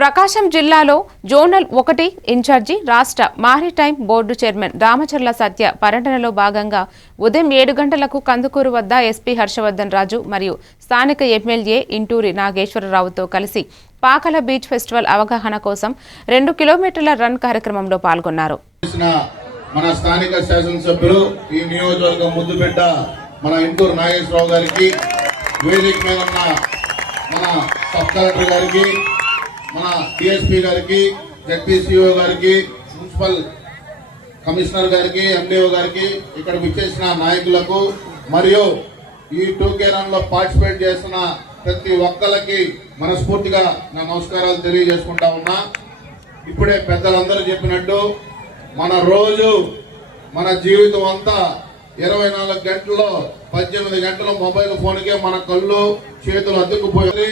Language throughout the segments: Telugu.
ప్రకాశం జిల్లాలో జోనల్ 1 ఇన్ఛార్జి రాష్ట్ర మారిటైమ్ బోర్డు చైర్మన్ రామచర్ల సత్య పర్యటనలో భాగంగా ఉదయం 7 గంటలకు కందుకూరు వద్ద ఎస్పీ హర్షవర్ధన్ రాజు మరియు స్థానిక ఎమ్మెల్యే ఇంటూరి నాగేశ్వరరావుతో కలిసి పాకల బీచ్ ఫెస్టివల్ అవగాహన కోసం 2 కిలోమీటర్ల రన్ కార్యక్రమంలో పాల్గొన్నారు. మన స్థానిక శాసనసభ్యులు ఈ నియోజకవర్గం ముద్దుబిడ్డ మన ఇంటూరి నాగేశ్వరరావు గారికి, వేదిక మీద ఉన్న మన సబ్ కలెక్టర్ గారికి, మన డిఎస్పీ గారికి, జెడ్పీసీఓ గారికి, మున్సిపల్ కమిషనర్ గారికి, ఎండిఓ గారికి, ఇక్కడ విచ్చేసిన నాయకులకు మరియు ఈ 2K రన్ లో పార్టిసిపేట్ చేస్తున్న ప్రతి ఒక్కరికి మనస్ఫూర్తిగా నా నమస్కారాలు తెలియజేసుకుంటా ఉన్నా. ఇప్పుడే పెద్దలందరూ చెప్పినట్టు మన రోజు మన జీవితం అంతా 24 గంటల్లో 18 గంటల మొబైల్ ఫోన్కే మన కళ్ళు చేతులు అతుక్కుపోయి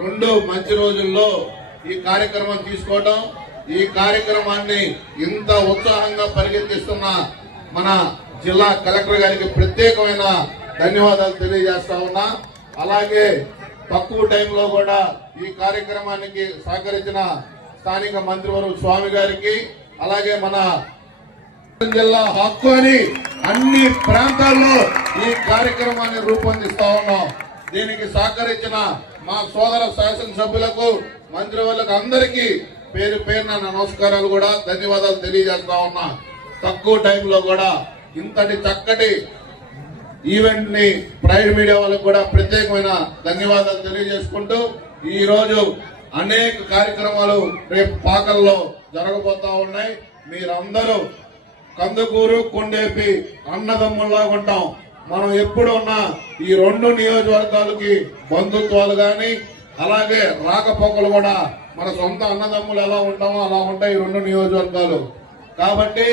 2 మంచి రోజుల్లో ఈ కార్యక్రమం తీసుకోవడం, ఈ కార్యక్రమాన్ని ఇంత ఉత్సాహంగా పరిగెత్తిస్తున్న మన జిల్లా కలెక్టర్ గారికి ప్రత్యేకమైన ధన్యవాదాలు తెలియజేస్తా ఉన్నా. అలాగే తక్కువ టైంలో కూడా ఈ కార్యక్రమానికి సహకరించిన స్థానిక మంత్రివర్గ స్వామి గారికి, అలాగే మన జిల్లా హక్కు అని అన్ని ప్రాంతాల్లో ఈ కార్యక్రమాన్ని రూపొందిస్తా ఉన్నాం. దీనికి సహకరించిన మా సోదర శాసనసభ్యులకు, మంత్రివర్లకు అందరికీ పేరు పేరున నమస్కారాలు కూడా ధన్యవాదాలు తెలియజేస్తా ఉన్నా. తక్కువ టైంలో కూడా ఇంతటి చక్కటి ఈవెంట్ ని ప్రైడ్ మీడియా వాళ్ళకు కూడా ప్రత్యేకమైన ధన్యవాదాలు తెలియజేసుకుంటూ, ఈ రోజు అనేక కార్యక్రమాలు రేపు పాకల్లో జరగబోతా ఉన్నాయి. మీరందరూ కందుకూరు, కొండేపి అన్నదమ్ముల్లా ఉంటాం. మనం ఎప్పుడు ఉన్నా ఈ 2 నియోజకవర్గాలకి బంధుత్వాలు గాని, అలాగే రాకపోకలు కూడా మన సొంత అన్నదమ్ములు ఎలా ఉంటామో అలా ఉంటాయి ఈ 2 నియోజకవర్గాలు. కాబట్టి